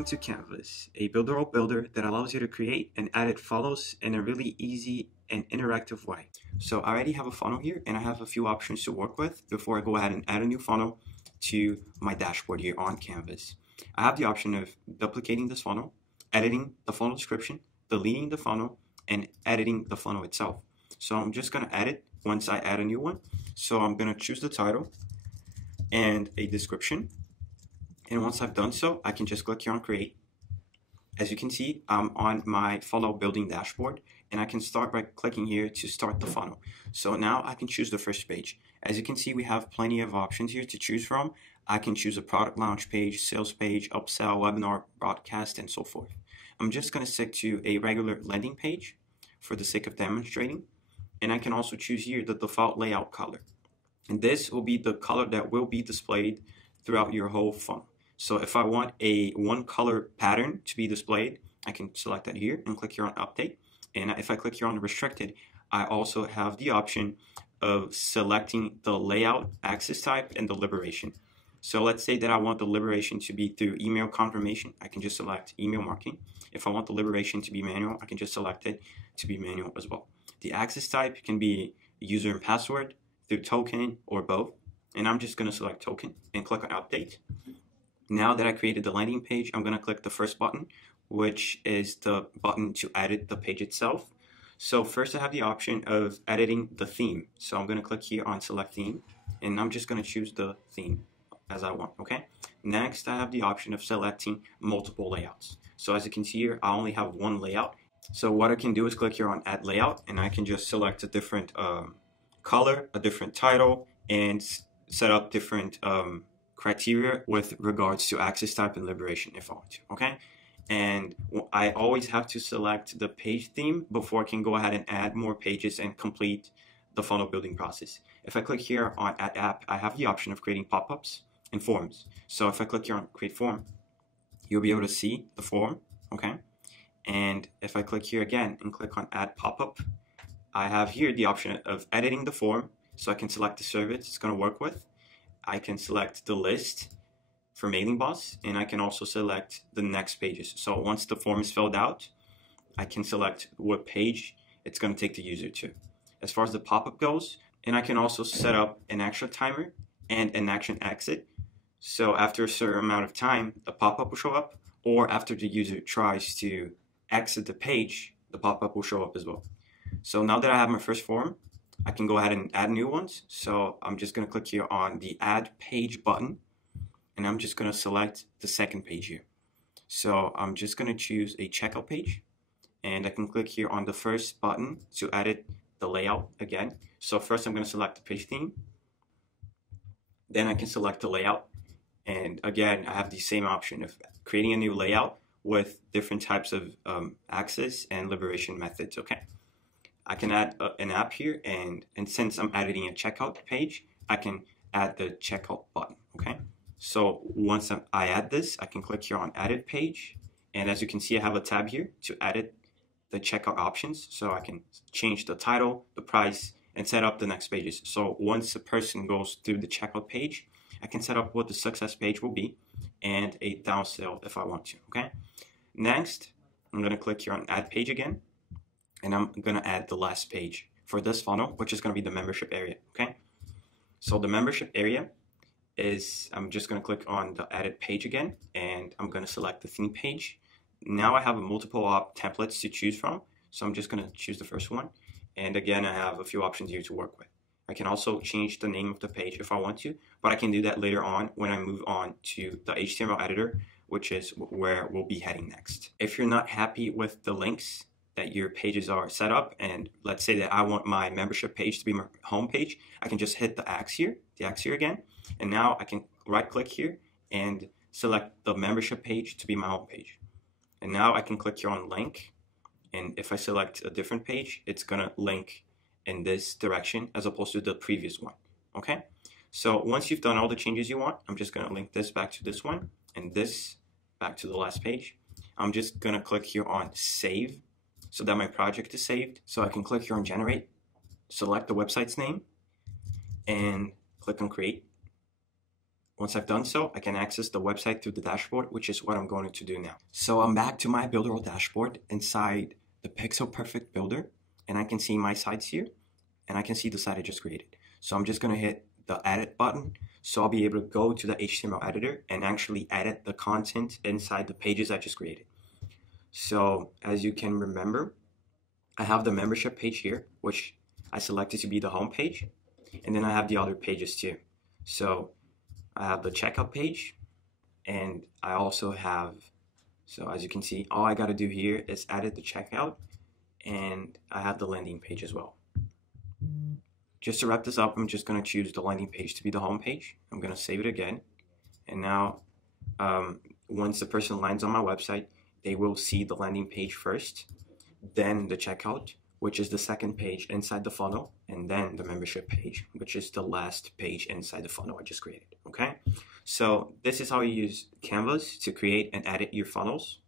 Welcome to Canvas, a Builderall builder that allows you to create and edit funnels in a really easy and interactive way. So I already have a funnel here and I have a few options to work with before I go ahead and add a new funnel to my dashboard here on Canvas. I have the option of duplicating this funnel, editing the funnel description, deleting the funnel, and editing the funnel itself. So I'm just going to edit once I add a new one. So I'm going to choose the title and a description. And once I've done so, I can just click here on create. As you can see, I'm on my funnel building dashboard and I can start by clicking here to start the funnel. So now I can choose the first page. As you can see, we have plenty of options here to choose from. I can choose a product launch page, sales page, upsell, webinar, broadcast, and so forth. I'm just going to stick to a regular landing page for the sake of demonstrating. And I can also choose here the default layout color. And this will be the color that will be displayed throughout your whole funnel. So if I want a one color pattern to be displayed, I can select that here and click here on update. And if I click here on restricted, I also have the option of selecting the layout, access type, and the liberation. So let's say that I want the liberation to be through email confirmation. I can just select email marketing. If I want the liberation to be manual, I can just select it to be manual as well. The access type can be user and password, through token, or both. And I'm just going to select token and click on update. Now that I created the landing page, I'm going to click the first button, which is the button to edit the page itself. So first I have the option of editing the theme. So I'm going to click here on select theme, and I'm just going to choose the theme as I want, okay? Next, I have the option of selecting multiple layouts. So as you can see here, I only have one layout. So what I can do is click here on add layout, and I can just select a different color, a different title, and set up different criteria with regards to access type and liberation if I want to, okay? And I always have to select the page theme before I can go ahead and add more pages and complete the funnel building process. If I click here on add app, I have the option of creating pop-ups and forms. So if I click here on create form, you'll be able to see the form, okay? And if I click here again and click on add pop-up, I have here the option of editing the form. So I can select the service it's going to work with. I can select the list for mailing boss, and I can also select the next pages. So once the form is filled out, I can select what page it's going to take the user to. As far as the pop-up goes, and I can also set up an action timer and an action exit. So after a certain amount of time, the pop-up will show up, or after the user tries to exit the page, the pop-up will show up as well. So now that I have my first form, I can go ahead and add new ones. So I'm just going to click here on the add page button, and I'm just going to select the second page here. So I'm just going to choose a checkout page, and I can click here on the first button to edit the layout again. So first I'm going to select the page theme, then I can select the layout, and again I have the same option of creating a new layout with different types of access and liberation methods, okay? I can add an app here, and since I'm editing a checkout page, I can add the checkout button, okay? So once I add this, I can click here on edit page, and as you can see, I have a tab here to edit the checkout options. So I can change the title, the price, and set up the next pages. So once a person goes through the checkout page, I can set up what the success page will be and a downsell if I want to, okay? Next, I'm going to click here on add page again, and I'm going to add the last page for this funnel, which is going to be the membership area, okay? So the membership area is, I'm just going to click on the edit page again, and I'm going to select the theme page. Now I have multiple templates to choose from, so I'm just going to choose the first one. And again, I have a few options here to work with. I can also change the name of the page if I want to, but I can do that later on when I move on to the HTML editor, which is where we'll be heading next. If you're not happy with the links that your pages are set up, and let's say that I want my membership page to be my home page, I can just hit the X here again, and now I can right click here and select the membership page to be my home page. And now I can click here on link, and if I select a different page, it's gonna link in this direction as opposed to the previous one, okay? So once you've done all the changes you want, I'm just gonna link this back to this one and this back to the last page. I'm just gonna click here on save so that my project is saved. So I can click here on generate, select the website's name, and click on create. Once I've done so, I can access the website through the dashboard, which is what I'm going to do now. So I'm back to my Builderall dashboard inside the Pixel Perfect Builder, and I can see my sites here, and I can see the site I just created. So I'm just going to hit the edit button, so I'll be able to go to the HTML editor and actually edit the content inside the pages I just created. So as you can remember, I have the membership page here, which I selected to be the home page, and then I have the other pages too. So I have the checkout page, and I also have, so as you can see, all I got to do here is edit the checkout, and I have the landing page as well. Just to wrap this up, I'm just going to choose the landing page to be the home page. I'm going to save it again, and now once the person lands on my website, they will see the landing page first, then the checkout, which is the second page inside the funnel, and then the membership page, which is the last page inside the funnel I just created, okay? So this is how you use Canvas to create and edit your funnels.